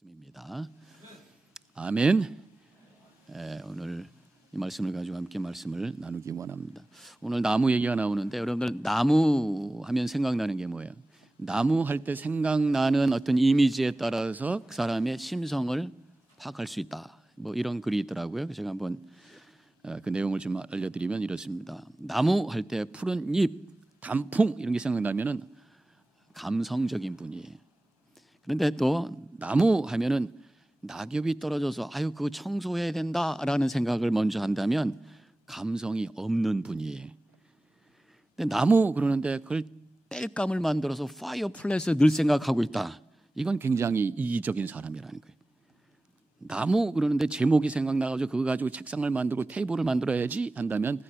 말씀입니다. 아멘. 오늘 이 말씀을 가지고 함께 말씀을 나누기 원합니다. 오늘 나무 얘기가 나오는데 여러분들 나무 하면 생각나는 게 뭐예요? 나무 할 때 생각나는 어떤 이미지에 따라서 그 사람의 심성을 파악할 수 있다. 뭐 이런 글이 있더라고요. 제가 한번 그 내용을 좀 알려드리면 이렇습니다. 나무 할 때 푸른 잎, 단풍 이런 게 생각나면은 감성적인 분이에요. 그런데 또 나무 하면은 낙엽이 떨어져서 아유 그거 청소해야 된다라는 생각을 먼저 한다면 감성이 없는 분이에요. 근데 나무 그러는데 그걸 땔감을 만들어서 파이어플레이스에 늘 생각하고 있다. 이건 굉장히 이기적인 사람이라는 거예요. 나무 그러는데 제목이 생각나가지고 그거 가지고 책상을 만들고 테이블을 만들어야지 한다면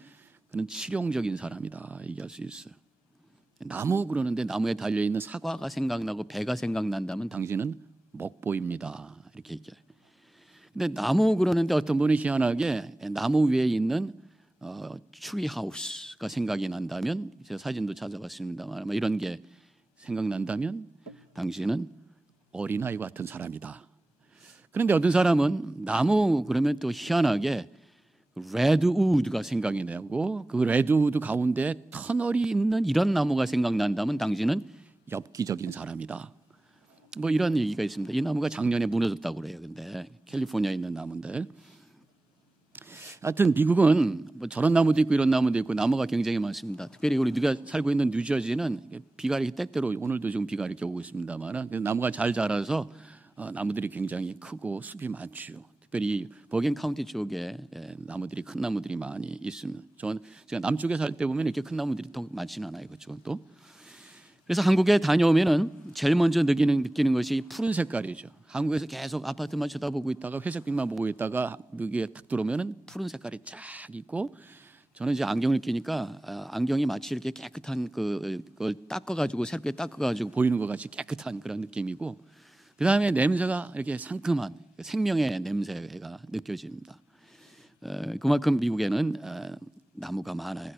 그는 실용적인 사람이다 얘기할 수 있어요. 나무 그러는데 나무에 달려있는 사과가 생각나고 배가 생각난다면 당신은 먹보입니다 이렇게 얘기해요. 근데 나무 그러는데 어떤 분이 희한하게 나무 위에 있는 트리하우스가 생각이 난다면, 제가 사진도 찾아봤습니다만 아마 이런 게 생각난다면 당신은 어린아이 같은 사람이다. 그런데 어떤 사람은 나무 그러면 또 희한하게 레드우드가 생각이 나고 그 레드우드 가운데 터널이 있는 이런 나무가 생각난다면 당신은 엽기적인 사람이다. 뭐 이런 얘기가 있습니다. 이 나무가 작년에 무너졌다고 그래요. 근데 캘리포니아에 있는 나무인데 하여튼 미국은 뭐 저런 나무도 있고 이런 나무도 있고 나무가 굉장히 많습니다. 특별히 우리가 살고 있는 뉴저지는 비가 이렇게 때때로 오늘도 지금 비가 이렇게 오고 있습니다만 나무가 잘 자라서 나무들이 굉장히 크고 숲이 많죠. 특별히 버겐 카운티 쪽에 나무들이 큰 나무들이 많이 있습니다. 제가 남쪽에 살 때 보면 이렇게 큰 나무들이 더 많지는 않아요. 그쪽은 또. 그래서 한국에 다녀오면은 제일 먼저 느끼는 것이 푸른 색깔이죠. 한국에서 계속 아파트만 쳐다보고 있다가 회색빛만 보고 있다가 여기에 탁 들어오면은 푸른 색깔이 쫙 있고, 저는 이제 안경을 끼니까 안경이 마치 이렇게 깨끗한 그걸 닦아가지고 새롭게 닦아가지고 보이는 것 같이 깨끗한 그런 느낌이고, 그 다음에 냄새가 이렇게 상큼한 생명의 냄새가 느껴집니다. 그만큼 미국에는 나무가 많아요.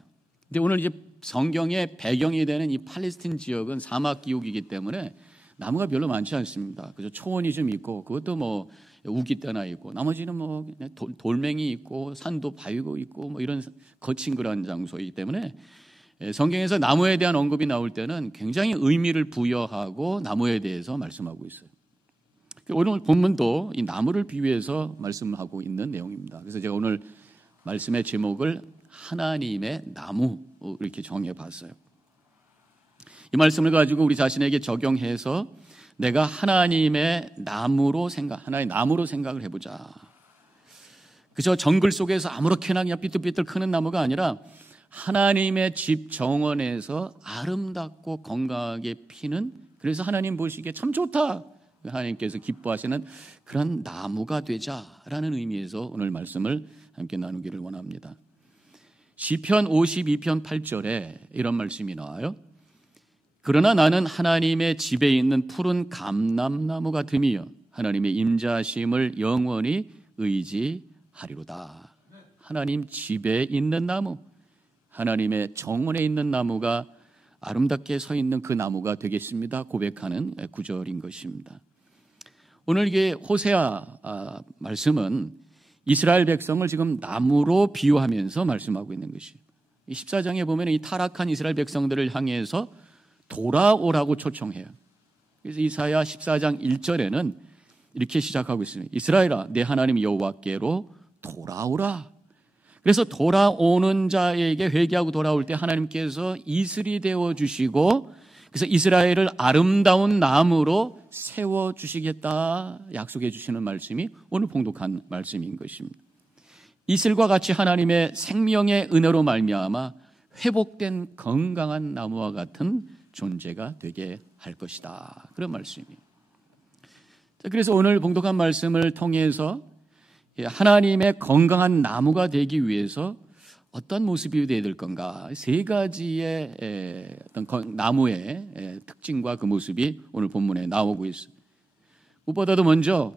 근데 오늘 이제 성경의 배경이 되는 이 팔레스틴 지역은 사막 기후이기 때문에 나무가 별로 많지 않습니다. 그래서 초원이 좀 있고 그것도 뭐 우기떼나 있고 나머지는 뭐 돌멩이 있고 산도 바위고 있고 뭐 이런 거친 그런 장소이기 때문에 성경에서 나무에 대한 언급이 나올 때는 굉장히 의미를 부여하고 나무에 대해서 말씀하고 있어요. 오늘 본문도 이 나무를 비유해서 말씀하고 있는 내용입니다. 그래서 제가 오늘 말씀의 제목을 하나님의 나무 이렇게 정해봤어요. 이 말씀을 가지고 우리 자신에게 적용해서 내가 하나님의 나무로 생각을 해보자. 그저 정글 속에서 아무렇게나 그냥 삐뚤삐뚤 크는 나무가 아니라 하나님의 집 정원에서 아름답고 건강하게 피는, 그래서 하나님 보시기에 참 좋다, 하나님께서 기뻐하시는 그런 나무가 되자라는 의미에서 오늘 말씀을 함께 나누기를 원합니다. 시편 52편 8절에 이런 말씀이 나와요. 그러나 나는 하나님의 집에 있는 푸른 감람나무 같으며 하나님의 임자심을 영원히 의지하리로다. 하나님 집에 있는 나무, 하나님의 정원에 있는 나무가 아름답게 서 있는 그 나무가 되겠습니다 고백하는 구절인 것입니다. 오늘 이게 호세아 말씀은 이스라엘 백성을 지금 나무로 비유하면서 말씀하고 있는 것이에요. 이 14장에 보면 이 타락한 이스라엘 백성들을 향해서 돌아오라고 초청해요. 그래서 이사야 14장 1절에는 이렇게 시작하고 있습니다. 이스라엘아, 내 하나님 여호와께로 돌아오라. 그래서 돌아오는 자에게 회개하고 돌아올 때 하나님께서 이슬이 되어 주시고, 그래서 이스라엘을 아름다운 나무로 세워주시겠다 약속해 주시는 말씀이 오늘 봉독한 말씀인 것입니다. 이슬과 같이 하나님의 생명의 은혜로 말미암아 회복된 건강한 나무와 같은 존재가 되게 할 것이다, 그런 말씀이에요. 그래서 오늘 봉독한 말씀을 통해서 하나님의 건강한 나무가 되기 위해서 어떤 모습이 되어야 될 건가, 세 가지의 어떤 나무의 특징과 그 모습이 오늘 본문에 나오고 있어요. 무엇보다도 먼저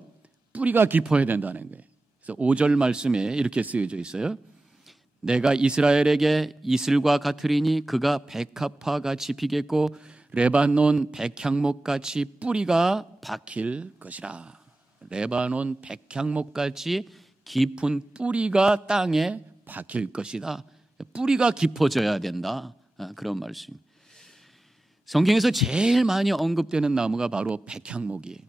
뿌리가 깊어야 된다는 거예요. 그래서 5절 말씀에 이렇게 쓰여져 있어요. 내가 이스라엘에게 이슬과 같으리니 그가 백합화 같이 피겠고 레바논 백향목 같이 뿌리가 박힐 것이라. 레바논 백향목같이 깊은 뿌리가 땅에 박힐 것이다. 뿌리가 깊어져야 된다. 그런 말씀입니다. 성경에서 제일 많이 언급되는 나무가 바로 백향목이에요.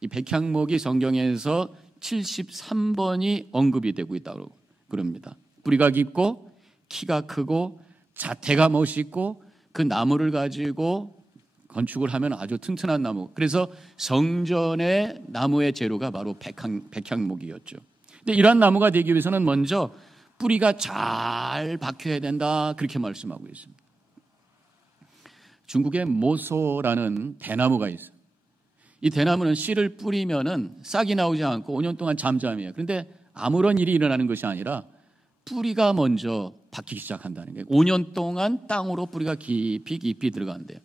이 백향목이 성경에서 73번이 언급이 되고 있다고 그럽니다. 뿌리가 깊고 키가 크고 자태가 멋있고 그 나무를 가지고 건축을 하면 아주 튼튼한 나무. 그래서 성전의 나무의 재료가 바로 백향목이었죠. 근데 이러한 나무가 되기 위해서는 먼저 뿌리가 잘 박혀야 된다. 그렇게 말씀하고 있습니다. 중국의 모소라는 대나무가 있어요. 이 대나무는 씨를 뿌리면은 싹이 나오지 않고 5년 동안 잠잠해요. 그런데 아무런 일이 일어나는 것이 아니라 뿌리가 먼저 박히기 시작한다는 거예요. 5년 동안 땅으로 뿌리가 깊이 들어간대요.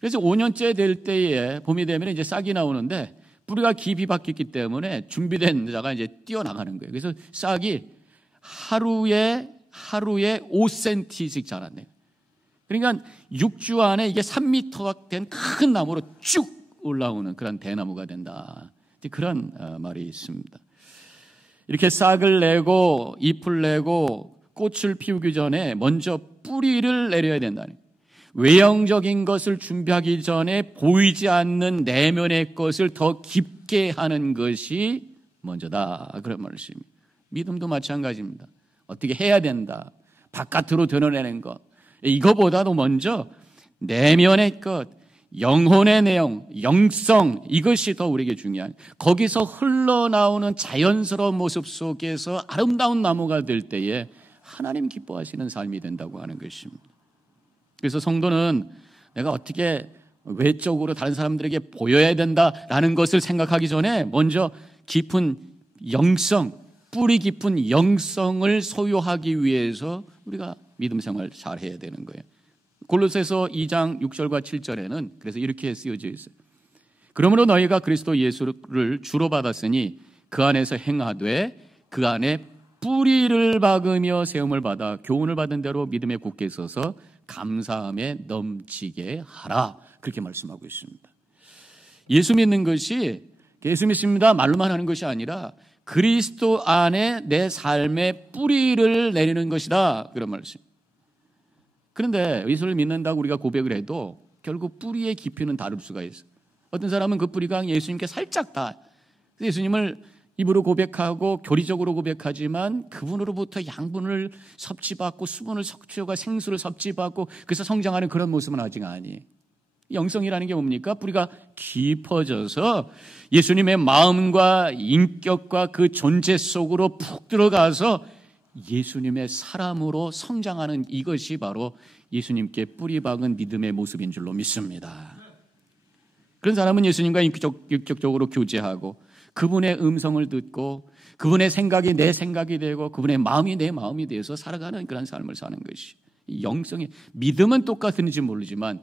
그래서 5년째 될 때에 봄이 되면 이제 싹이 나오는데 뿌리가 깊이 박혔기 때문에 준비된 자가 이제 뛰어나가는 거예요. 그래서 싹이 하루에 5cm씩 자란대요. 그러니까 6주 안에 이게 3m 된 큰 나무로 쭉 올라오는 그런 대나무가 된다. 그런 말이 있습니다. 이렇게 싹을 내고 잎을 내고 꽃을 피우기 전에 먼저 뿌리를 내려야 된다는 거예요. 외형적인 것을 준비하기 전에 보이지 않는 내면의 것을 더 깊게 하는 것이 먼저다. 그런 말씀입니다. 믿음도 마찬가지입니다. 어떻게 해야 된다. 바깥으로 드러내는 것. 이거보다도 먼저 내면의 것, 영혼의 내용, 영성, 이것이 더 우리에게 중요한, 거기서 흘러나오는 자연스러운 모습 속에서 아름다운 나무가 될 때에 하나님 기뻐하시는 삶이 된다고 하는 것입니다. 그래서 성도는 내가 어떻게 외적으로 다른 사람들에게 보여야 된다라는 것을 생각하기 전에 먼저 깊은 영성, 뿌리 깊은 영성을 소유하기 위해서 우리가 믿음 생활 잘 해야 되는 거예요. 골로새서 2장 6절과 7절에는 그래서 이렇게 쓰여져 있어요. 그러므로 너희가 그리스도 예수를 주로 받았으니 그 안에서 행하되 그 안에 뿌리를 박으며 세움을 받아 교훈을 받은 대로 믿음에 굳게 서서 감사함에 넘치게 하라. 그렇게 말씀하고 있습니다. 예수 믿는 것이 예수 믿습니다 말로만 하는 것이 아니라 그리스도 안에 내 삶의 뿌리를 내리는 것이다. 그런 말씀. 그런데 예수를 믿는다고 우리가 고백을 해도 결국 뿌리의 깊이는 다를 수가 있어요. 어떤 사람은 그 뿌리가 예수님께 살짝 다. 예수님을 입으로 고백하고 교리적으로 고백하지만 그분으로부터 양분을 섭취받고 수분을 섭취하고 생수를 섭취받고 그래서 성장하는 그런 모습은 아직 아니에요. 영성이라는 게 뭡니까? 뿌리가 깊어져서 예수님의 마음과 인격과 그 존재 속으로 푹 들어가서 예수님의 사람으로 성장하는 이것이 바로 예수님께 뿌리 박은 믿음의 모습인 줄로 믿습니다. 그런 사람은 예수님과 인격적으로 교제하고 그분의 음성을 듣고 그분의 생각이 내 생각이 되고 그분의 마음이 내 마음이 되어서 살아가는 그런 삶을 사는 것이 영성의 믿음은 똑같은지 모르지만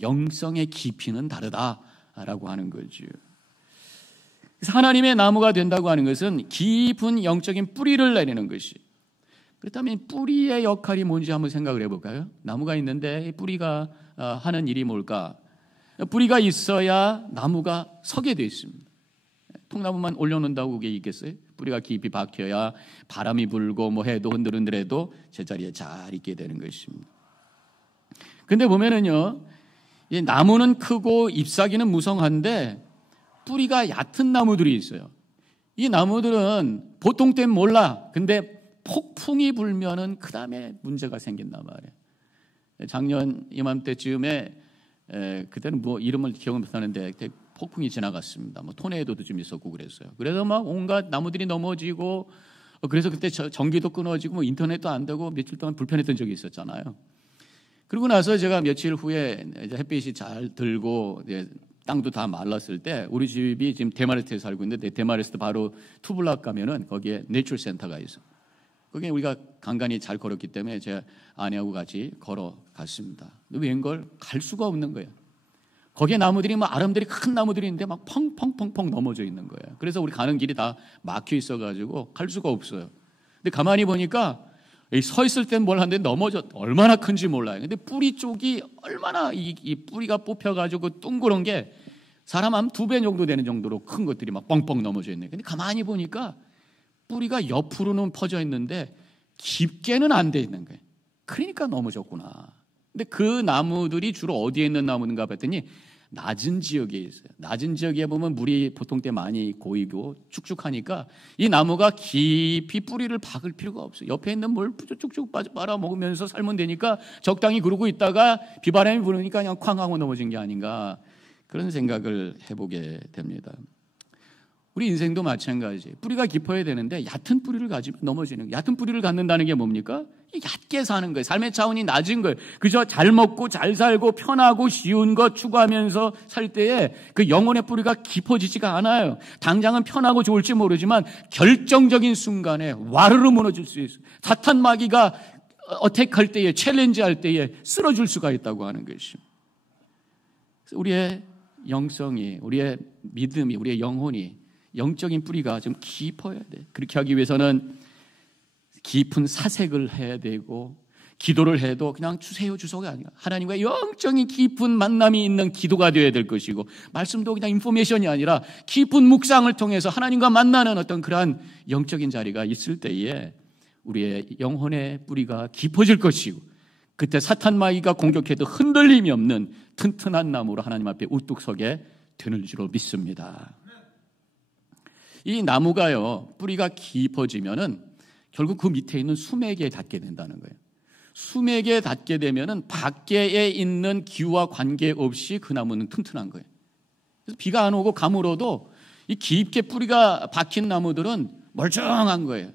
영성의 깊이는 다르다라고 하는 거죠. 그래서 하나님의 나무가 된다고 하는 것은 깊은 영적인 뿌리를 내리는 것이. 그렇다면 뿌리의 역할이 뭔지 한번 생각을 해볼까요? 나무가 있는데 뿌리가 하는 일이 뭘까? 뿌리가 있어야 나무가 서게 되어 있습니다. 통나무만 올려놓는다고 그게 있겠어요? 뿌리가 깊이 박혀야 바람이 불고 뭐 해도 흔들흔들해도 제자리에 잘 있게 되는 것입니다. 근데 보면은요, 이 나무는 크고 잎사귀는 무성한데 뿌리가 얕은 나무들이 있어요. 이 나무들은 보통 때는 몰라. 근데 폭풍이 불면은 그 다음에 문제가 생긴단 말이에요. 작년 이맘때쯤에 그때는 뭐 이름을 기억을 못하는데 폭풍이 지나갔습니다. 뭐 토네이도도 좀 있었고 그랬어요. 그래서 막 온갖 나무들이 넘어지고 그래서 그때 전기도 끊어지고 뭐 인터넷도 안 되고 며칠 동안 불편했던 적이 있었잖아요. 그러고 나서 제가 며칠 후에 이제 햇빛이 잘 들고 이제 땅도 다 말랐을 때 우리 집이 지금 대마레스에 살고 있는데 대마레스 바로 투블락 가면은 거기에 내추럴 센터가 있어. 거기에 우리가 간간히 잘 걸었기 때문에 제 아내하고 같이 걸어갔습니다. 웬걸 갈 수가 없는 거예요. 거기에 나무들이 막 아름들이 큰 나무들이 있는데 막 펑펑펑펑 넘어져 있는 거예요. 그래서 우리 가는 길이 다 막혀 있어가지고 갈 수가 없어요. 근데 가만히 보니까 서 있을 땐 뭘 하는데 넘어져 얼마나 큰지 몰라요. 근데 뿌리 쪽이 얼마나 이 뿌리가 뽑혀가지고 둥그런 게 사람 한 2배 정도 되는 정도로 큰 것들이 막 뻥뻥 넘어져 있네. 근데 가만히 보니까 뿌리가 옆으로는 퍼져 있는데 깊게는 안 돼 있는 거예요. 그러니까 넘어졌구나. 근데 그 나무들이 주로 어디에 있는 나무인가 봤더니 낮은 지역에 있어요. 낮은 지역에 보면 물이 보통 때 많이 고이고 축축하니까 이 나무가 깊이 뿌리를 박을 필요가 없어요. 옆에 있는 물 쭉쭉 빨아먹으면서 살면 되니까 적당히 그러고 있다가 비바람이 부르니까 그냥 쾅 하고 넘어진 게 아닌가, 그런 생각을 해보게 됩니다. 우리 인생도 마찬가지예요. 뿌리가 깊어야 되는데 얕은 뿌리를 가지면 넘어지는 거예요. 얕은 뿌리를 갖는다는 게 뭡니까? 얕게 사는 거예요. 삶의 차원이 낮은 거예요. 그저 잘 먹고 잘 살고 편하고 쉬운 것 추구하면서 살 때에 그 영혼의 뿌리가 깊어지지가 않아요. 당장은 편하고 좋을지 모르지만 결정적인 순간에 와르르 무너질 수 있어요. 사탄 마귀가 어택할 때에, 챌린지할 때에 쓰러질 수가 있다고 하는 것이죠. 우리의 영성이, 우리의 믿음이, 우리의 영혼이, 영적인 뿌리가 좀 깊어야 돼. 그렇게 하기 위해서는 깊은 사색을 해야 되고, 기도를 해도 그냥 주세요 주소가 아니라 하나님과 영적인 깊은 만남이 있는 기도가 되어야 될 것이고, 말씀도 그냥 인포메이션이 아니라 깊은 묵상을 통해서 하나님과 만나는 어떤 그러한 영적인 자리가 있을 때에 우리의 영혼의 뿌리가 깊어질 것이고, 그때 사탄 마귀가 공격해도 흔들림이 없는 튼튼한 나무로 하나님 앞에 우뚝 서게 되는 줄로 믿습니다. 이 나무가요, 뿌리가 깊어지면은 결국 그 밑에 있는 수맥에 닿게 된다는 거예요. 수맥에 닿게 되면은 밖에 있는 기후와 관계없이 그 나무는 튼튼한 거예요. 그래서 비가 안 오고 가물어도 이 깊게 뿌리가 박힌 나무들은 멀쩡한 거예요.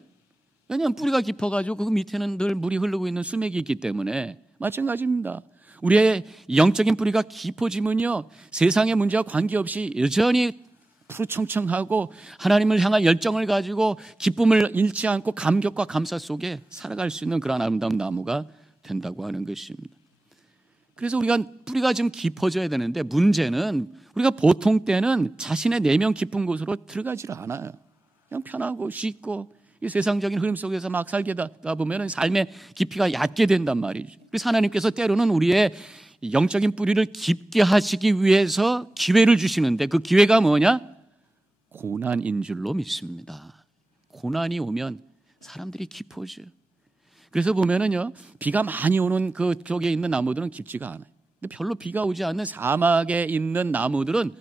왜냐하면 뿌리가 깊어가지고 그 밑에는 늘 물이 흐르고 있는 수맥이 있기 때문에. 마찬가지입니다. 우리의 영적인 뿌리가 깊어지면요, 세상의 문제와 관계없이 여전히 푸르청청하고 하나님을 향한 열정을 가지고 기쁨을 잃지 않고 감격과 감사 속에 살아갈 수 있는 그런 아름다운 나무가 된다고 하는 것입니다. 그래서 우리가 뿌리가 좀 깊어져야 되는데, 문제는 우리가 보통 때는 자신의 내면 깊은 곳으로 들어가지를 않아요. 그냥 편하고 쉽고 이 세상적인 흐름 속에서 막 살게 되다 보면 삶의 깊이가 얕게 된단 말이죠. 그래서 하나님께서 때로는 우리의 영적인 뿌리를 깊게 하시기 위해서 기회를 주시는데, 그 기회가 뭐냐? 고난인 줄로 믿습니다. 고난이 오면 사람들이 깊어져요. 그래서 보면은요, 비가 많이 오는 그쪽에 있는 나무들은 깊지가 않아요. 근데 별로 비가 오지 않는 사막에 있는 나무들은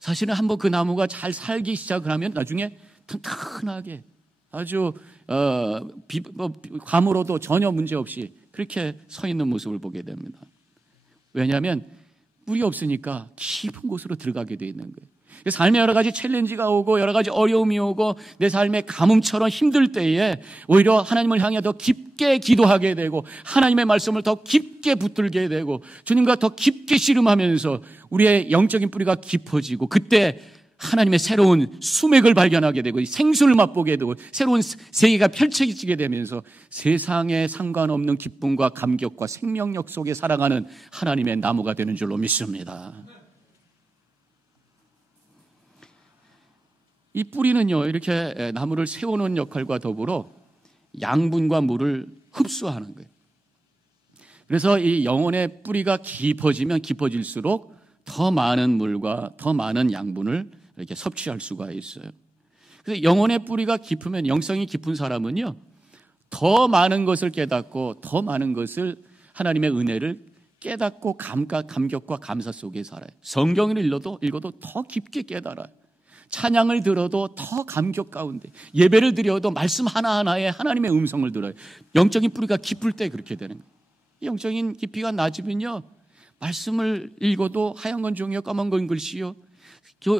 사실은 한번 그 나무가 잘 살기 시작을 하면 나중에 튼튼하게 아주 가물어도 전혀 문제 없이 그렇게 서 있는 모습을 보게 됩니다. 왜냐하면 뿌리 없으니까 깊은 곳으로 들어가게 돼 있는 거예요. 삶에 여러 가지 챌린지가 오고 여러 가지 어려움이 오고 내 삶의 가뭄처럼 힘들 때에 오히려 하나님을 향해 더 깊게 기도하게 되고 하나님의 말씀을 더 깊게 붙들게 되고 주님과 더 깊게 씨름하면서 우리의 영적인 뿌리가 깊어지고, 그때 하나님의 새로운 수맥을 발견하게 되고 생수를 맛보게 되고 새로운 세계가 펼쳐지게 되면서 세상에 상관없는 기쁨과 감격과 생명력 속에 살아가는 하나님의 나무가 되는 줄로 믿습니다. 이 뿌리는요, 이렇게 나무를 세우는 역할과 더불어 양분과 물을 흡수하는 거예요. 그래서 이 영혼의 뿌리가 깊어지면 깊어질수록 더 많은 물과 더 많은 양분을 이렇게 섭취할 수가 있어요. 그래서 영혼의 뿌리가 깊으면, 영성이 깊은 사람은요, 더 많은 것을 깨닫고 더 많은 것을, 하나님의 은혜를 깨닫고 감격과 감사 속에 살아요. 성경을 읽어도 더 깊게 깨달아요. 찬양을 들어도 더 감격 가운데, 예배를 드려도 말씀 하나하나에 하나님의 음성을 들어요. 영적인 뿌리가 깊을 때 그렇게 되는 거예요. 영적인 깊이가 낮으면요, 말씀을 읽어도 하얀 건 종이요 까만 건 글씨요,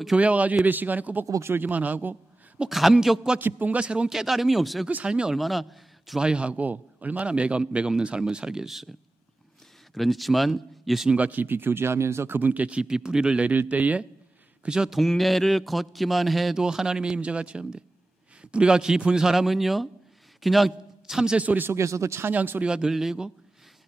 교회 와가지고 예배 시간에 꾸벅꾸벅 졸기만 하고 뭐 감격과 기쁨과 새로운 깨달음이 없어요. 그 삶이 얼마나 드라이하고 얼마나 맥없는 삶을 살겠어요. 그렇지만 예수님과 깊이 교제하면서 그분께 깊이 뿌리를 내릴 때에 그저 동네를 걷기만 해도 하나님의 임재가 체험돼. 뿌리가 깊은 사람은요, 그냥 참새 소리 속에서도 찬양 소리가 들리고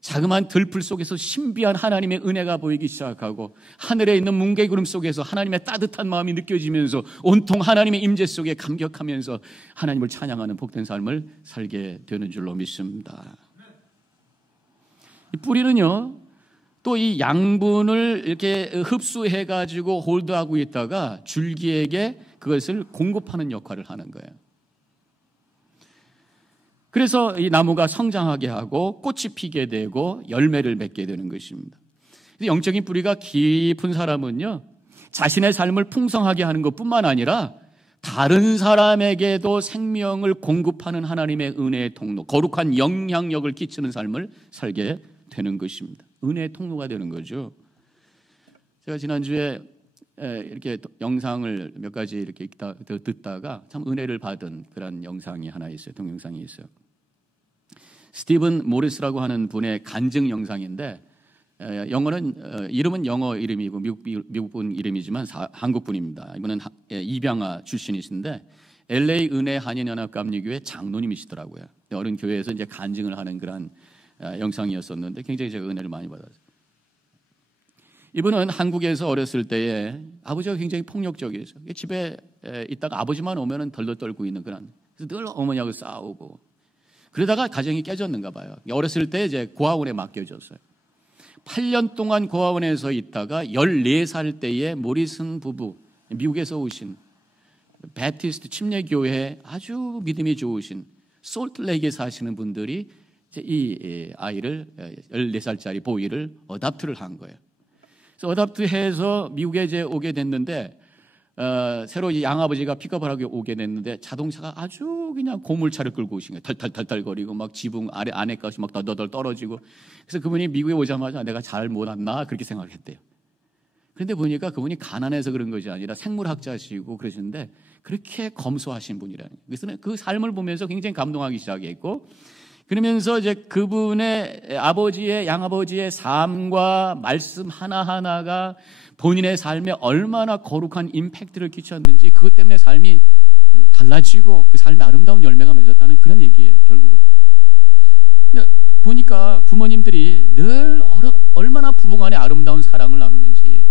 자그마한 들풀 속에서 신비한 하나님의 은혜가 보이기 시작하고 하늘에 있는 뭉게구름 속에서 하나님의 따뜻한 마음이 느껴지면서 온통 하나님의 임재 속에 감격하면서 하나님을 찬양하는 복된 삶을 살게 되는 줄로 믿습니다. 이 뿌리는요, 또 이 양분을 이렇게 흡수해 가지고 홀드하고 있다가 줄기에게 그것을 공급하는 역할을 하는 거예요. 그래서 이 나무가 성장하게 하고 꽃이 피게 되고 열매를 맺게 되는 것입니다. 영적인 뿌리가 깊은 사람은요, 자신의 삶을 풍성하게 하는 것뿐만 아니라 다른 사람에게도 생명을 공급하는 하나님의 은혜의 통로, 거룩한 영향력을 끼치는 삶을 살게 되는 것입니다. 은혜의 통로가 되는 거죠. 제가 지난주에 이렇게 영상을 몇 가지 이렇게 듣다가 참 은혜를 받은 그런 영상이 하나 있어요. 동영상이 있어요. 스티븐 모리스라고 하는 분의 간증 영상인데, 영어는 이름은 영어 이름이고 미국 분 이름이지만 한국 분입니다. 이분은 입양아 출신이신데 LA 은혜 한인연합감리교회 장로님이시더라고요. 어른 교회에서 이제 간증을 하는 그런 영상이었었는데 굉장히 제가 은혜를 많이 받았어요. 이분은 한국에서 어렸을 때에 아버지가 굉장히 폭력적이었어요. 집에 있다가 아버지만 오면은 덜덜 떨고 있는 그런, 그래서 늘 어머니하고 싸우고 그러다가 가정이 깨졌는가 봐요. 어렸을 때 이제 고아원에 맡겨졌어요. 8년 동안 고아원에서 있다가 14살 때에 모리슨 부부, 미국에서 오신 배티스트 침례교회 아주 믿음이 좋으신 솔트레이크에 사시는 분들이 이 아이를 14살짜리 보이를 어답트를 한 거예요. 그래서 어답트해서 미국에 이제 오게 됐는데 새로 이 양아버지가 픽업을 하고 오게 됐는데 자동차가 아주 그냥 고물차를 끌고 오신 거예요. 털털털털거리고 막 지붕 아래 안에까지 막 더더덜 떨어지고. 그래서 그분이 미국에 오자마자 내가 잘 못 왔나 그렇게 생각했대요. 그런데 보니까 그분이 가난해서 그런 것이 아니라 생물학자시고 그러시는데 그렇게 검소하신 분이라는 거예요. 그래서 그 삶을 보면서 굉장히 감동하기 시작했고, 그러면서 이제 그분의 아버지의 양아버지의 삶과 말씀 하나하나가 본인의 삶에 얼마나 거룩한 임팩트를 끼쳤는지, 그것 때문에 삶이 달라지고 그 삶에 아름다운 열매가 맺었다는 그런 얘기예요, 결국은. 근데 보니까 부모님들이 늘 얼마나 부부간에 아름다운 사랑을 나누는지,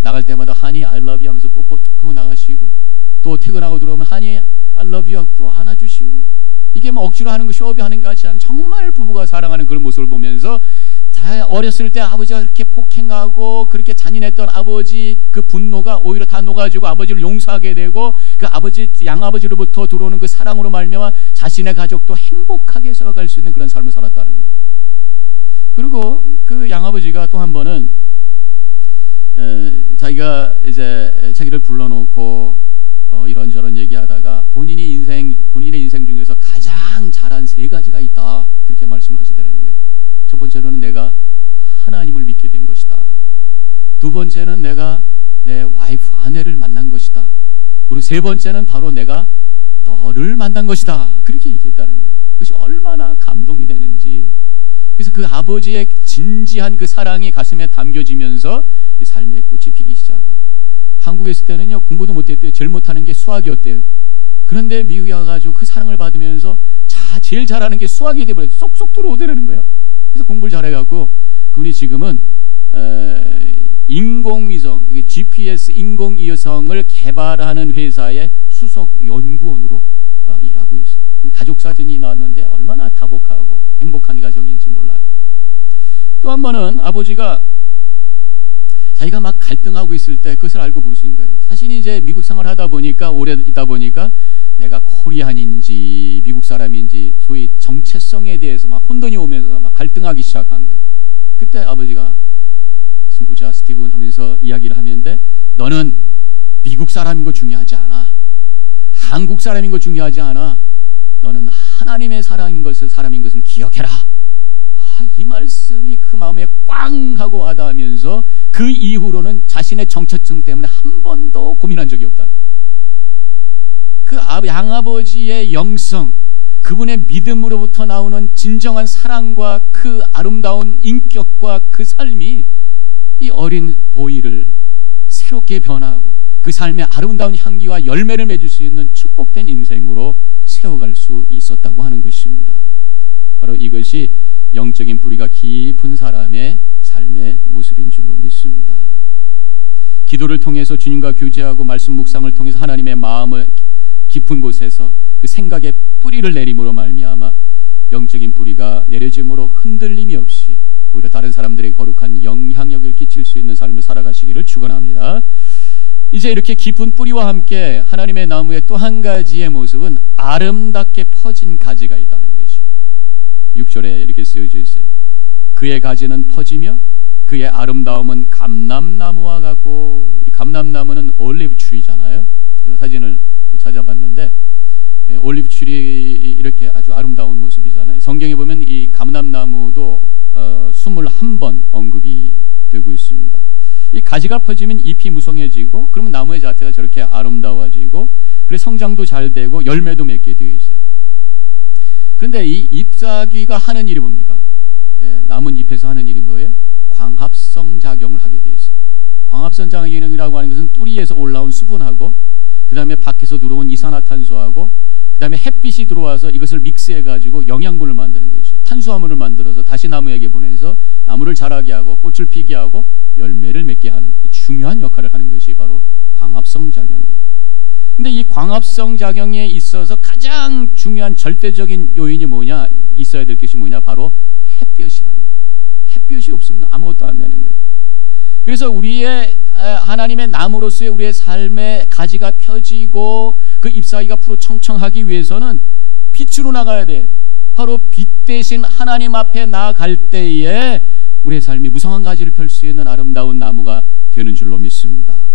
나갈 때마다 하니 I love you 하면서 뽀뽀하고 나가시고, 또 퇴근하고 들어오면 하니 I love you 하고 또 안아주시고, 이게 뭐 억지로 하는 거, 쇼업이 하는 것 같지 않은 정말 부부가 사랑하는 그런 모습을 보면서 어렸을 때 아버지가 그렇게 폭행하고 그렇게 잔인했던 아버지 그 분노가 오히려 다 녹아지고 아버지를 용서하게 되고, 그 아버지 양아버지로부터 들어오는 그 사랑으로 말미암아 자신의 가족도 행복하게 살아갈 수 있는 그런 삶을 살았다는 거예요. 그리고 그 양아버지가 또 한 번은 자기가 이제 자기를 불러놓고 이런저런 얘기하다가 본인의 인생 중에서 가장 잘한 3가지가 있다, 그렇게 말씀하시더라는 거예요. 첫 번째로는 내가 하나님을 믿게 된 것이다. 두 번째는 내가 내 와이프 아내를 만난 것이다. 그리고 세 번째는 바로 내가 너를 만난 것이다, 그렇게 얘기했다는 거예요. 그것이 얼마나 감동이 되는지. 그래서 그 아버지의 진지한 그 사랑이 가슴에 담겨지면서 이 삶의 꽃이 피기 시작하고, 한국에 있을 때는요 공부도 못했대요. 제일 못하는 게 수학이었대요. 그런데 미국에 와가지고 그 사랑을 받으면서 제일 잘하는 게 수학이 돼버려요. 쏙쏙 들어오더라는 거예요. 그래서 공부를 잘해갖고 그분이 지금은 인공위성, GPS 인공위성을 개발하는 회사의 수석 연구원으로 일하고 있어요. 가족 사진이 나왔는데 얼마나 다복하고 행복한 가정인지 몰라요. 또 한 번은 아버지가 자기가 막 갈등하고 있을 때 그것을 알고 부르신 거예요. 자신이 이제 미국 생활을 하다 보니까, 오래 있다 보니까 내가 코리안인지 미국 사람인지 소위 정체성에 대해서 막 혼돈이 오면서 막 갈등하기 시작한 거예요. 그때 아버지가 지금 보자 스티븐 하면서 이야기를 하는데, 너는 미국 사람인 거 중요하지 않아. 한국 사람인 거 중요하지 않아. 너는 하나님의 사람인 것을 기억해라. 이 말씀이 그 마음에 꽝 하고 와닿으면서 그 이후로는 자신의 정체성 때문에 한 번도 고민한 적이 없다. 그 양아버지의 영성, 그분의 믿음으로부터 나오는 진정한 사랑과 그 아름다운 인격과 그 삶이 이 어린 보이를 새롭게 변화하고 그 삶의 아름다운 향기와 열매를 맺을 수 있는 축복된 인생으로 세워갈 수 있었다고 하는 것입니다. 바로 이것이 영적인 뿌리가 깊은 사람의 삶의 모습인 줄로 믿습니다. 기도를 통해서 주님과 교제하고 말씀 묵상을 통해서 하나님의 마음을 깊은 곳에서 그 생각의 뿌리를 내림으로 말미암아 영적인 뿌리가 내려짐으로 흔들림이 없이 오히려 다른 사람들에게 거룩한 영향력을 끼칠 수 있는 삶을 살아가시기를 축원합니다. 이제 이렇게 깊은 뿌리와 함께 하나님의 나무의 또 한 가지의 모습은 아름답게 퍼진 가지가 있다는 것이에요. 6절에 이렇게 쓰여져 있어요. 그의 가지는 퍼지며 그의 아름다움은 감람나무와 같고, 이 감람나무는 올리브 추리잖아요. 제가 사진을 또 찾아봤는데 올리브 추리 이렇게 아주 아름다운 모습이잖아요. 성경에 보면 이 감람나무도 21번 언급이 되고 있습니다. 이 가지가 퍼지면 잎이 무성해지고, 그러면 나무의 자태가 저렇게 아름다워지고, 그래서 성장도 잘 되고 열매도 맺게 되어 있어요. 그런데 이 잎사귀가 하는 일이 뭡니까? 나뭇 잎에서 하는 일이 뭐예요? 광합성 작용을 하게 되어 있어요. 광합성 작용이라고 하는 것은 뿌리에서 올라온 수분하고, 그 다음에 밖에서 들어온 이산화탄소하고, 그 다음에 햇빛이 들어와서 이것을 믹스해가지고 영양분을 만드는 것이에요. 탄수화물을 만들어서 다시 나무에게 보내서 나무를 자라게 하고 꽃을 피게 하고 열매를 맺게 하는 중요한 역할을 하는 것이 바로 광합성 작용이에요. 근데 이 광합성 작용에 있어서 가장 중요한 절대적인 요인이 뭐냐, 있어야 될 것이 뭐냐, 바로 햇볕이라는 거예요. 햇볕이 없으면 아무것도 안 되는 거예요. 그래서 우리의 하나님의 나무로서의 우리의 삶의 가지가 펴지고 그 잎사귀가 푸르 청청하기 위해서는 빛으로 나가야 돼요. 바로 빛 대신 하나님 앞에 나아갈 때에 우리의 삶이 무성한 가지를 펼 수 있는 아름다운 나무가 되는 줄로 믿습니다.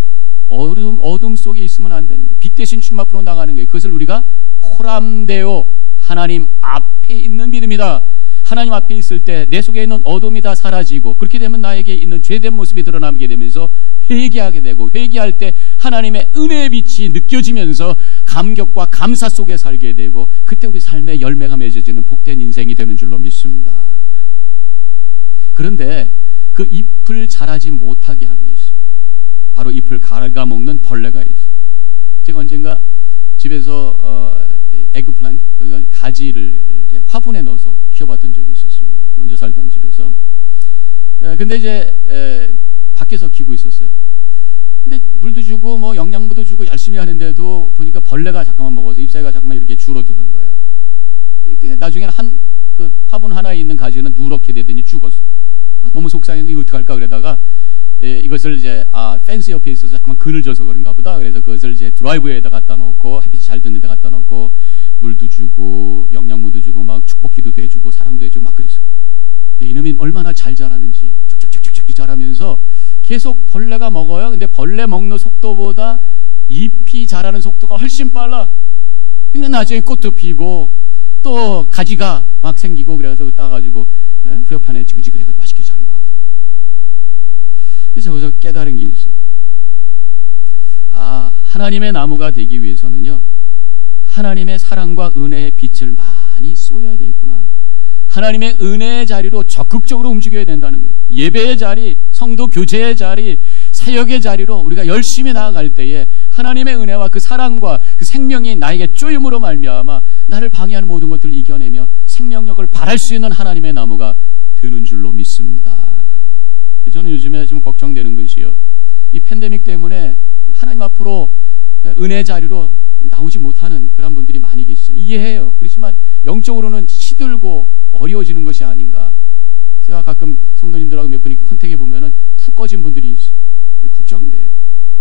어둠 속에 있으면 안 되는 거예요. 빛 대신 주님 앞으로 나가는 거예요. 그것을 우리가 코람데오, 하나님 앞에 있는 믿음이다. 하나님 앞에 있을 때 내 속에 있는 어둠이 다 사라지고, 그렇게 되면 나에게 있는 죄된 모습이 드러나게 되면서 회개하게 되고, 회개할 때 하나님의 은혜의 빛이 느껴지면서 감격과 감사 속에 살게 되고, 그때 우리 삶의 열매가 맺어지는 복된 인생이 되는 줄로 믿습니다. 그런데 그 잎을 자라지 못하게 하는 게 있어요. 바로 잎을 갉아먹는 벌레가 있어요. 제가 언젠가 집에서 에그플란트, 그러니까 가지를 이렇게 화분에 넣어서 키워봤던 적이 있었습니다. 먼저 살던 집에서. 근데 이제 밖에서 키우고 있었어요. 근데 물도 주고 뭐 영양분도 주고 열심히 하는데도 보니까 벌레가 잠깐만 먹어서 잎사귀가 잠깐만 이렇게 줄어드는 거예요. 나중에는 그 화분 하나에 있는 가지는 누렇게 되더니 죽었어요. 너무 속상해. 이거 어떡할까 그러다가 이것을 이제 펜스 옆에 있어서 잠깐만 그늘져서 그런가 보다. 그래서 그것을 이제 드라이브에다 갖다 놓고, 햇빛이 잘 드는 데 갖다 놓고 물도 주고 영양분도 주고 막 축복기도 해주고 사랑도 해주고 막 그랬어요. 근데 이놈이 얼마나 잘 자라는지 쭉쭉쭉쭉 자라면서 계속 벌레가 먹어요. 근데 벌레 먹는 속도보다 잎이 자라는 속도가 훨씬 빨라. 그러니까 나중에 꽃도 피고 또 가지가 막 생기고, 그래서 따가지고 후려판에 지글지글 해가지고 맛있게 잘 먹었다. 그래서 거기서 깨달은 게 있어요. 하나님의 나무가 되기 위해서는요, 하나님의 사랑과 은혜의 빛을 많이 쏘여야 되겠구나. 하나님의 은혜의 자리로 적극적으로 움직여야 된다는 거예요. 예배의 자리, 성도 교제의 자리, 사역의 자리로 우리가 열심히 나아갈 때에 하나님의 은혜와 그 사랑과 그 생명이 나에게 쪼임으로 말미암아 나를 방해하는 모든 것들을 이겨내며 생명력을 발할 수 있는 하나님의 나무가 되는 줄로 믿습니다. 저는 요즘에 좀 걱정되는 것이요, 이 팬데믹 때문에 하나님 앞으로 은혜 자리로 나오지 못하는 그런 분들이 많이 계시잖아요. 이해해요. 그렇지만 영적으로는 시들고 어려워지는 것이 아닌가. 제가 가끔 성도님들하고 몇 번 이렇게 컨택해 보면은 푹 꺼진 분들이 있어요. 걱정돼요.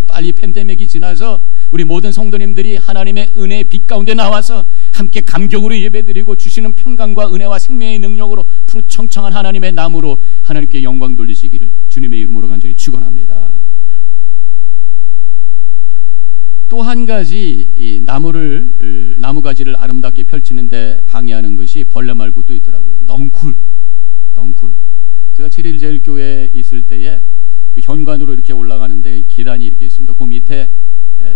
빨리 팬데믹이 지나서 우리 모든 성도님들이 하나님의 은혜의 빛 가운데 나와서 함께 감격으로 예배드리고 주시는 평강과 은혜와 생명의 능력으로 푸르청청한 하나님의 나무로 하나님께 영광 돌리시기를 주님의 이름으로 간절히 축원합니다. 또 한 가지 이 나무 가지를 아름답게 펼치는데 방해하는 것이 벌레 말고 또 있더라고요. 넝쿨. 제가 7일 제일교회에 있을 때에 그 현관으로 이렇게 올라가는데 계단이 이렇게 있습니다. 그 밑에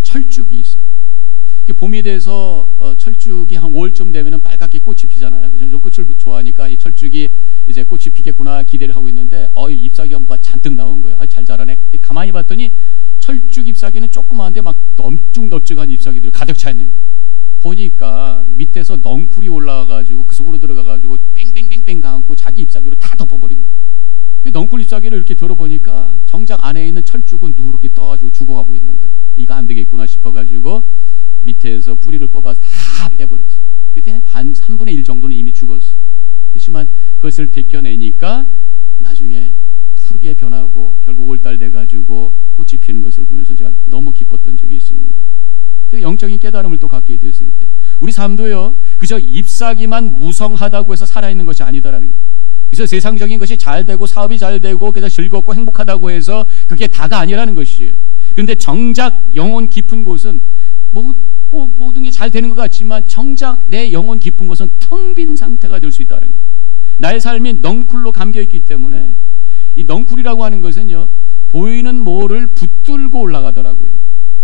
철쭉이 있어요. 봄이 돼서 철쭉이 한 5월쯤 되면은 빨갛게 꽃이 피잖아요. 그래서 저 꽃을 좋아하니까 이 철쭉이 이제 꽃이 피겠구나 기대를 하고 있는데 잎사귀가 뭐가 잔뜩 나온 거예요. 잘 자라네. 가만히 봤더니 철쭉 잎사귀는 조그마한데 막 넙죽넙죽한 잎사귀들이 가득 차 있는 거예요. 보니까 밑에서 넝쿨이 올라와가지고 그 속으로 들어가가지고 뺑뺑뺑뺑 감고 자기 잎사귀로 다 덮어버린 거예요. 넝쿨 잎사귀를 이렇게 들어보니까 정작 안에 있는 철쭉은 누렇게 떠가지고 죽어가고 있는 거예요. 이거 안 되겠구나 싶어가지고 밑에서 뿌리를 뽑아서 다 빼버렸어요. 그때 한 3분의 1 정도는 이미 죽었어요. 그렇지만 그것을 벗겨내니까 나중에 푸르게 변하고 결국 5월달 돼가지고 꽃이 피는 것을 보면서 제가 너무 기뻤던 적이 있습니다. 제가 영적인 깨달음을 또 갖게 되었을 때 우리 삶도요, 그저 ip사기만 무성하다고 해서 살아있는 것이 아니다라는 거예요. 그래서 세상적인 것이 잘 되고 사업이 잘 되고 그래서 즐겁고 행복하다고 해서 그게 다가 아니라는 것이에요. 그런데 정작 영혼 깊은 곳은 모든 게 잘 되는 것 같지만 정작 내 영혼 깊은 곳은 텅 빈 상태가 될 수 있다는 거예요. 나의 삶이 넝쿨로 감겨있기 때문에 이 넝쿨이라고 하는 것은요, 보이는 모를 붙들고 올라가더라고요.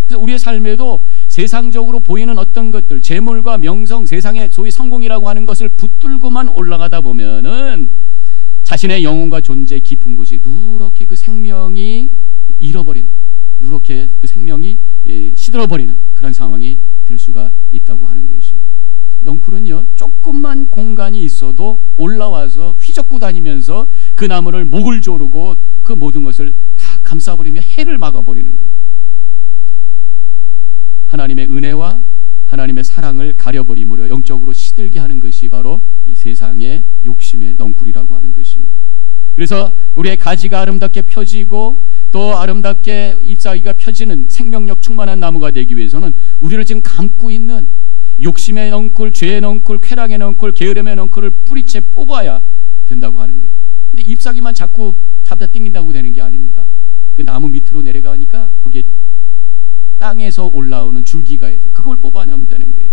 그래서 우리의 삶에도 세상적으로 보이는 어떤 것들, 재물과 명성, 세상의 소위 성공이라고 하는 것을 붙들고만 올라가다 보면은 자신의 영혼과 존재 깊은 곳이 누렇게 그 생명이 잃어버린, 누렇게 그 생명이 시들어버리는 그런 상황이 될 수가 있다고 하는 것입니다. 넝쿨은요, 조금만 공간이 있어도 올라와서 휘젓고 다니면서 그 나무를 목을 조르고 그 모든 것을 다 감싸버리며 해를 막아버리는 거예요. 하나님의 은혜와 하나님의 사랑을 가려버림으로 영적으로 시들게 하는 것이 바로 이 세상의 욕심의 넝쿨이라고 하는 것입니다. 그래서 우리의 가지가 아름답게 펴지고 또 아름답게 잎사귀가 펴지는 생명력 충만한 나무가 되기 위해서는 우리를 지금 감고 있는 욕심의 넝쿨, 죄의 넝쿨, 쾌락의 넝쿨, 게으름의 넝쿨을 뿌리채 뽑아야 된다고 하는 거예요. 근데 잎사귀만 자꾸 잡아 당긴다고 되는 게 아닙니다. 그 나무 밑으로 내려가니까 거기에 땅에서 올라오는 줄기가 있어요. 그걸 뽑아내면 되는 거예요.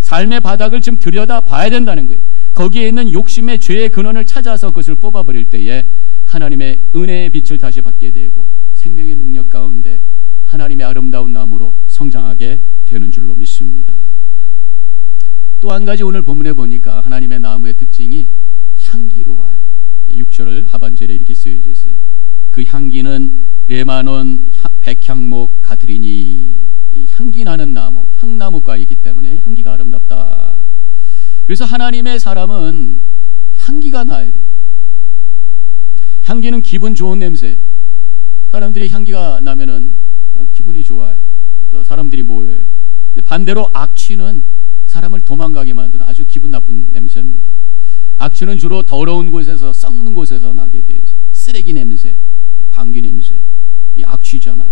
삶의 바닥을 좀 들여다 봐야 된다는 거예요. 거기에 있는 욕심의 죄의 근원을 찾아서 그것을 뽑아버릴 때에 하나님의 은혜의 빛을 다시 받게 되고 생명의 능력 가운데 하나님의 아름다운 나무로 성장하게 되는 줄로 믿습니다. 또 한 가지 오늘 본문에 보니까 하나님의 나무의 특징이 향기로워요. 6절 하반절에 이렇게 쓰여져 있어요. 그 향기는 레바논 백향목 같으리니, 이 향기 나는 나무, 향나무과이기 때문에 향기가 아름답다. 그래서 하나님의 사람은 향기가 나야 돼. 향기는 기분 좋은 냄새. 사람들이 향기가 나면은 기분이 좋아요. 또 사람들이 모여요. 근데 반대로 악취는 사람을 도망가게 만드는 아주 기분 나쁜 냄새입니다. 악취는 주로 더러운 곳에서, 썩는 곳에서 나게 돼요. 쓰레기 냄새, 방귀 냄새, 이 악취잖아요.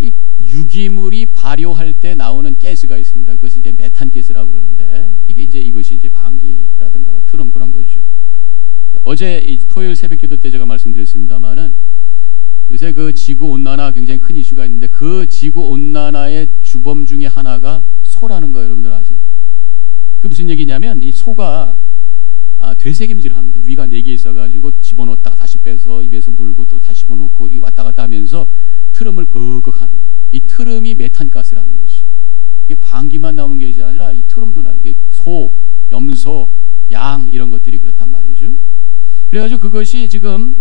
이 유기물이 발효할 때 나오는 가스가 있습니다. 그것이 이제 메탄가스라고 그러는데 이것이 이제 방귀라든가 트름 그런 거죠. 어제 토요일 새벽기도 때 제가 말씀드렸습니다만은 요새 그 지구 온난화 굉장히 큰 이슈가 있는데 그 지구 온난화의 주범 중에 하나가 소라는 거 여러분들 아세요? 그 무슨 얘기냐면 이 소가 되새김질을 합니다. 위가 4개 있어가지고 집어넣었다가 다시 빼서 입에서 물고 또 다시 집어넣고 왔다 갔다 하면서 트름을 끄덕 하는 거예요. 이 트름이 메탄가스라는 것이. 이게 방귀만 나오는 게 아니라 이 트름도 나. 이게 소, 염소, 양 이런 것들이 그렇단 말이죠. 그래가지고 그것이 지금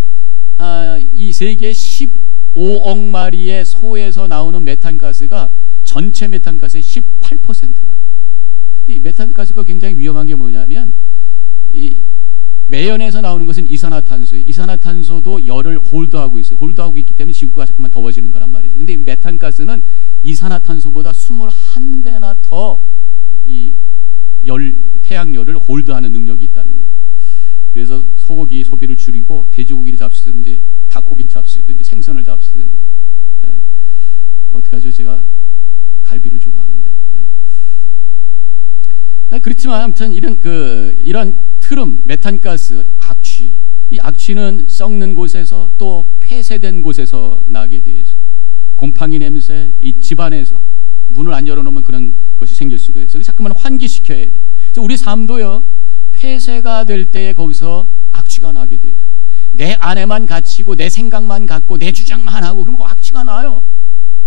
이 세계 15억 마리의 소에서 나오는 메탄가스가 전체 메탄가스의 18%라는. 근데 이 메탄가스가 굉장히 위험한 게 뭐냐면 이 매연에서 나오는 것은 이산화탄소예요. 이산화탄소도 열을 홀드하고 있어요. 홀드하고 있기 때문에 지구가 자꾸만 더워지는 거란 말이죠. 근데 이 메탄가스는 이산화탄소보다 21배나 더 이 태양열을 홀드하는 능력이 있다는 거예요. 그래서 소고기 소비를 줄이고 돼지고기를 잡수든지 닭고기를 잡수든지 생선을 잡수든지. 어떡하죠? 제가 갈비를 좋아하는데. 그렇지만 아무튼 이런 트름, 메탄가스, 악취, 이 악취는 썩는 곳에서 또 폐쇄된 곳에서 나게 돼 있어요. 곰팡이 냄새, 이 집안에서 문을 안 열어놓으면 그런 것이 생길 수가 있어요. 자꾸만 환기시켜야 돼. 그래서 우리 삶도요, 폐쇄가 될 때에 거기서 악취가 나게 돼요. 내 안에만 갇히고 내 생각만 갖고 내 주장만 하고 그러면 악취가 나요.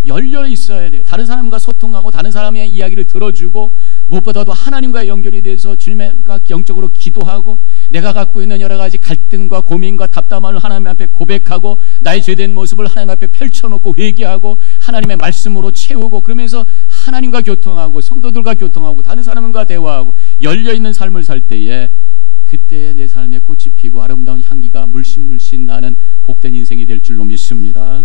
열려 있어야 돼요. 다른 사람과 소통하고 다른 사람의 이야기를 들어주고 무엇보다도 하나님과의 연결이 돼서 주님과 영적으로 기도하고 내가 갖고 있는 여러 가지 갈등과 고민과 답답함을 하나님 앞에 고백하고 나의 죄된 모습을 하나님 앞에 펼쳐놓고 회개하고 하나님의 말씀으로 채우고 그러면서 하나님과 교통하고 성도들과 교통하고 다른 사람과 대화하고 열려있는 삶을 살 때에 그때 내 삶에 꽃이 피고 아름다운 향기가 물씬 나는 복된 인생이 될 줄로 믿습니다.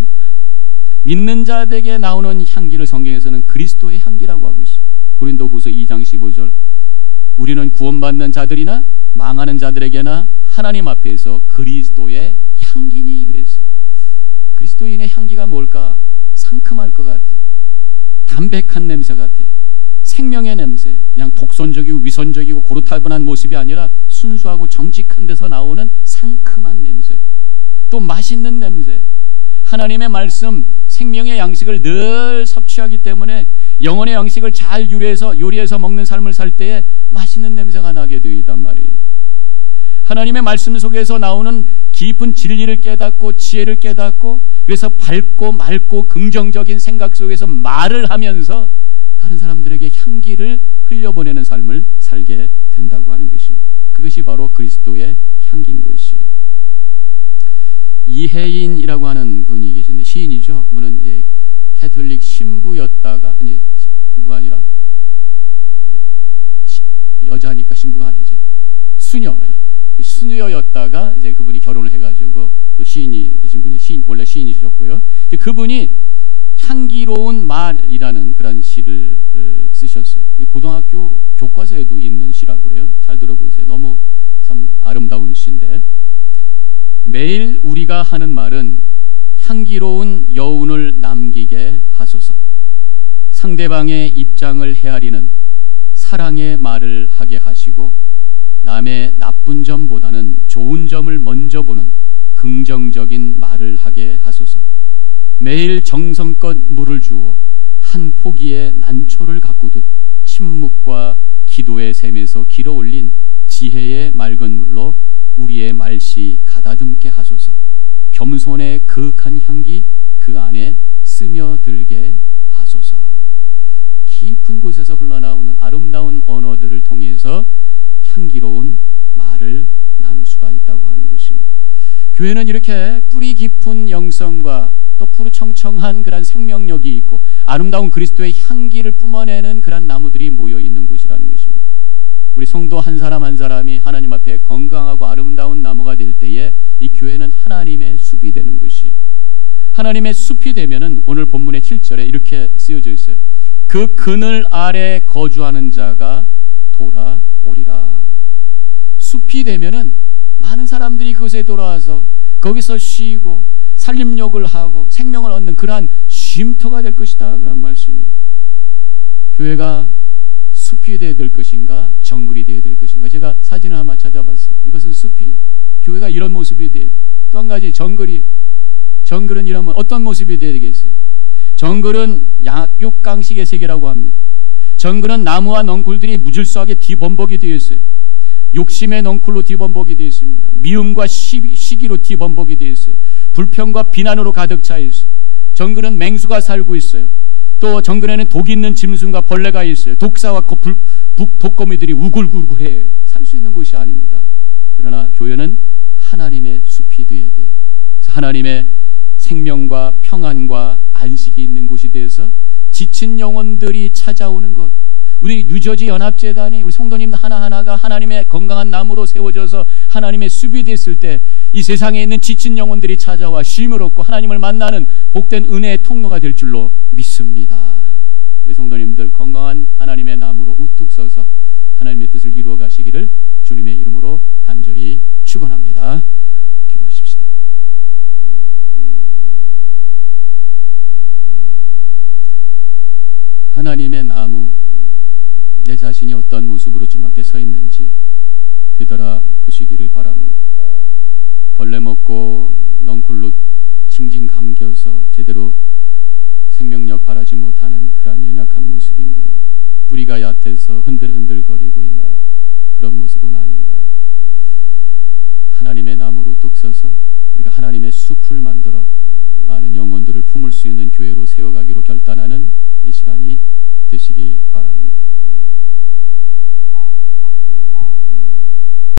믿는 자들에게 나오는 향기를 성경에서는 그리스도의 향기라고 하고 있어요. 고린도후서 2장 15절 우리는 구원받는 자들이나 망하는 자들에게나 하나님 앞에서 그리스도의 향기니 그랬어요. 그리스도인의 향기가 뭘까? 상큼할 것 같아. 담백한 냄새 같아. 생명의 냄새. 그냥 독선적이고 위선적이고 고루타분한 모습이 아니라 순수하고 정직한 데서 나오는 상큼한 냄새. 또 맛있는 냄새. 하나님의 말씀, 생명의 양식을 늘 섭취하기 때문에 영혼의 양식을 잘 요리해서 먹는 삶을 살 때에 맛있는 냄새가 나게 되어 있단 말이에요. 하나님의 말씀 속에서 나오는 깊은 진리를 깨닫고 지혜를 깨닫고, 그래서 밝고 맑고 긍정적인 생각 속에서 말을 하면서 다른 사람들에게 향기를 흘려보내는 삶을 살게 된다고 하는 것입니다. 그것이 바로 그리스도의 향기인 것이에요. 이혜인이라고 하는 분이 계신데, 시인이죠. 그분은 이제 캐톨릭 신부였다가, 아니 신부가 아니라 여자니까 신부가 아니지, 수녀였다가 이제 그분이 결혼을 해가지고 또 시인이 되신 분이 원래 시인이셨고요. 이제 그분이 향기로운 말이라는 그런 시를 쓰셨어요. 이 고등학교 교과서에도 있는 시라고 그래요. 잘 들어보세요. 너무 참 아름다운 시인데, 매일 우리가 하는 말은 향기로운 여운을 남기게 하소서. 상대방의 입장을 헤아리는 사랑의 말을 하게 하시고, 남의 나쁜 점보다는 좋은 점을 먼저 보는 긍정적인 말을 하게 하소서. 매일 정성껏 물을 주어 한 포기의 난초를 가꾸듯 침묵과 기도의 샘에서 길어 올린 지혜의 맑은 물로 우리의 말씨 가다듬게 하소서. 겸손의 그윽한 향기 그 안에 스며들게 하소서. 깊은 곳에서 흘러나오는 아름다운 언어들을 통해서 향기로운 말을 나눌 수가 있다고 하는 것입니다. 교회는 이렇게 뿌리 깊은 영성과 또 푸르청청한 그런 생명력이 있고 아름다운 그리스도의 향기를 뿜어내는 그런 나무들이 모여 있는 곳이라는 것입니다. 우리 성도 한 사람 한 사람이 하나님 앞에 건강하고 아름다운 나무가 될 때에 이 교회는 하나님의 숲이 되는 것이, 하나님의 숲이 되면은 오늘 본문의 7절에 이렇게 쓰여져 있어요. 그 그늘 아래 거주하는 자가 돌아오리라. 숲이 되면은 많은 사람들이 그곳에 돌아와서 거기서 쉬고 살림욕을 하고 생명을 얻는 그러한 쉼터가 될 것이다, 그런 말씀이. 교회가 숲이 되어야 될 것인가 정글이 되어야 될 것인가, 제가 사진을 한번 찾아봤어요. 이것은 숲이에요. 교회가 이런 모습이 되어야 돼. 또 한 가지 정글은 이러면 어떤 모습이 되어야 되겠어요? 정글은 약육강식의 세계라고 합니다. 정글은 나무와 넝쿨들이 무질서하게 뒤범벅이 되어 있어요. 욕심의 넝쿨로 뒤범벅이 되어 있습니다. 미움과 시기로 뒤범벅이 되어 있어요. 불평과 비난으로 가득 차 있어요. 정글은 맹수가 살고 있어요. 또 정글에는 독 있는 짐승과 벌레가 있어요. 독사와 독거미들이 우글우글해요. 살 수 있는 곳이 아닙니다. 그러나 교회는 하나님의 숲이 되어야 돼요. 그래서 하나님의 생명과 평안과 안식이 있는 곳이 되어서 지친 영혼들이 찾아오는 것, 우리 뉴저지 연합재단이 우리 성도님 하나하나가 하나님의 건강한 나무로 세워져서 하나님의 숲이 됐을 때 이 세상에 있는 지친 영혼들이 찾아와 쉼을 얻고 하나님을 만나는 복된 은혜의 통로가 될 줄로 믿습니다. 우리 성도님들 건강한 하나님의 나무로 우뚝 서서 하나님의 뜻을 이루어 가시기를 주님의 이름으로 간절히 축원합니다. 기도하십시다. 하나님의 나무, 내 자신이 어떤 모습으로 주님 앞에 서 있는지 되돌아 보시기를 바랍니다. 벌레 먹고 넝쿨로 징징 감겨서 제대로 생명력 발하지 못하는 그러한 연약한 모습인가요? 뿌리가 얕아서 흔들흔들거리고 있는 그런 모습은 아닌가요? 하나님의 나무로 우뚝 서서 우리가 하나님의 숲을 만들어 많은 영혼들을 품을 수 있는 교회로 세워가기로 결단하는 이 시간이 되시기 바랍니다.